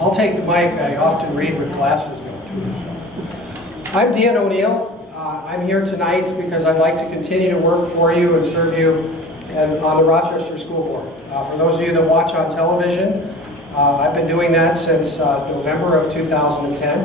I'll take the mic. I often read with glasses now too. So. I'm Dan O'Neill. I'm here tonight because I'd like to continue to work for you and serve you on the Rochester School Board. For those of you that watch on television, I've been doing that since November of 2010.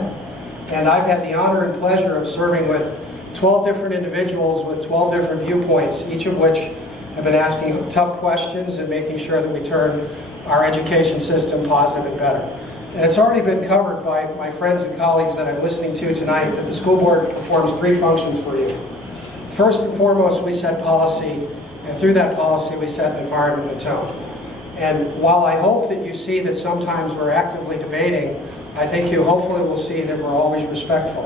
And I've had the honor and pleasure of serving with 12 different individuals with 12 different viewpoints, each of which have been asking tough questions and making sure that we turn our education system positive and better. And it's already been covered by my friends and colleagues that I'm listening to tonight that the school board performs three functions for you. First and foremost, we set policy, and through that policy we set an environment and tone. And while I hope that you see that sometimes we're actively debating, I think you hopefully will see that we're always respectful.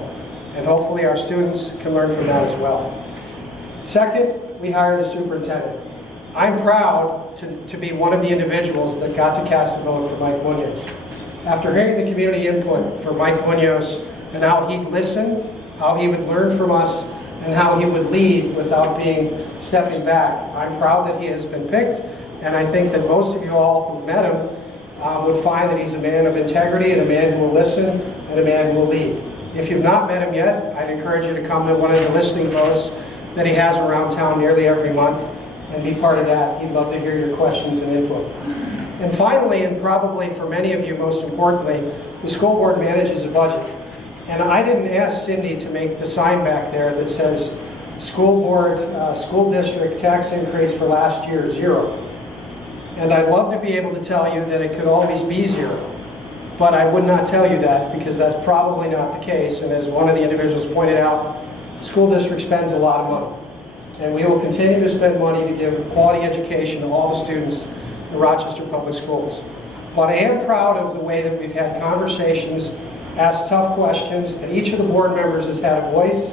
And hopefully our students can learn from that as well. Second, we hire the superintendent. I'm proud to be one of the individuals that got to cast a vote for Mike Munoz. After hearing the community input for Mike Munoz and how he'd listen, how he would learn from us, and how he would lead without stepping back, I'm proud that he has been picked, and I think that most of you all who've met him would find that he's a man of integrity and a man who will listen and a man who will lead. If you've not met him yet, I'd encourage you to come to one of the listening votes that he has around town nearly every month and be part of that. He'd love to hear your questions and input. And finally, and probably for many of you most importantly, the school board manages a budget. And I didn't ask Cindy to make the sign back there that says school board, school district tax increase for last year, 0. And I'd love to be able to tell you that it could always be 0. But I would not tell you that because that's probably not the case. And as one of the individuals pointed out, the school district spends a lot of money. And we will continue to spend money to give quality education to all the students in Rochester Public Schools. But I am proud of the way that we've had conversations, asked tough questions, and each of the board members has had a voice,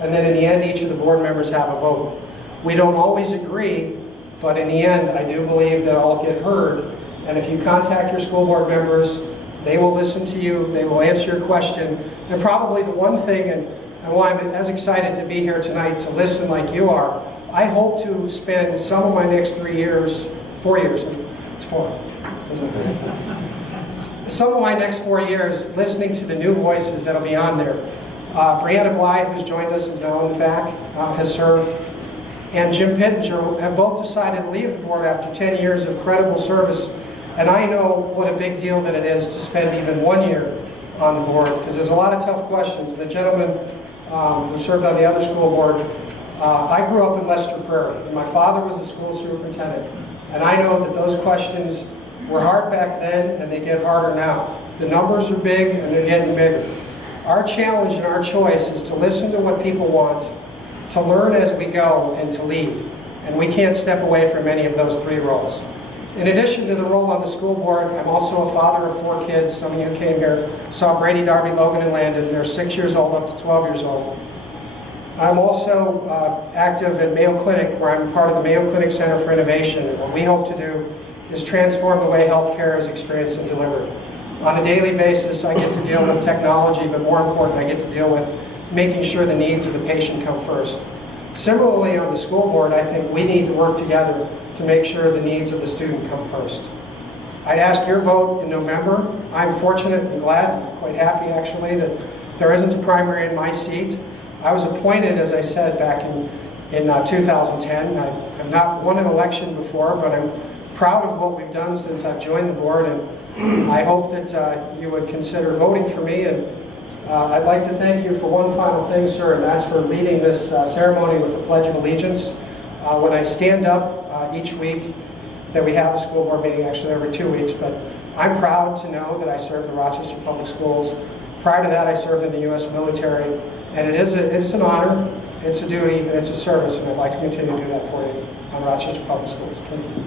and then in the end, each of the board members have a vote. We don't always agree, but in the end, I do believe that I'll get heard. And if you contact your school board members, they will listen to you, they will answer your question, and probably the one thing, and why I'm as excited to be here tonight to listen like you are, I hope to spend some of my next 4 years, it's 4, some of my next 4 years listening to the new voices that'll be on there. Brianna Bly, who's joined us, is now in the back, has served, and Jim Pittenger have both decided to leave the board after 10 years of credible service. And I know what a big deal that it is to spend even 1 year on the board, because there's a lot of tough questions. The gentleman who served on the other school board, I grew up in Lester Prairie, and my father was the school superintendent. And I know that those questions were hard back then, and they get harder now. The numbers are big, and they're getting bigger. Our challenge and our choice is to listen to what people want, to learn as we go, and to lead. And we can't step away from any of those 3 roles. In addition to the role on the school board, I'm also a father of 4 kids. Some of you came here, saw Brady, Darby, Logan, and Landon. They're 6 years old up to 12 years old. I'm also active at Mayo Clinic, where I'm part of the Mayo Clinic Center for Innovation. And what we hope to do is transform the way healthcare is experienced and delivered. On a daily basis, I get to deal with technology, but more important, I get to deal with making sure the needs of the patient come first. Similarly, on the school board, I think we need to work together to make sure the needs of the student come first. I'd ask your vote in November. I'm fortunate and glad, quite happy actually, that there isn't a primary in my seat. I was appointed, as I said, back in 2010. I've not won an election before, but I'm proud of what we've done since I've joined the board, and I hope that you would consider voting for me. And I'd like to thank you for one final thing, sir, and that's for leading this ceremony with the Pledge of Allegiance. When I stand up each week that we have a school board meeting, actually every 2 weeks, but I'm proud to know that I serve the Rochester Public Schools. Prior to that, I served in the U.S. military, and it's an honor, it's a duty, and it's a service, and I'd like to continue to do that for you on Rochester Public Schools. Thank you.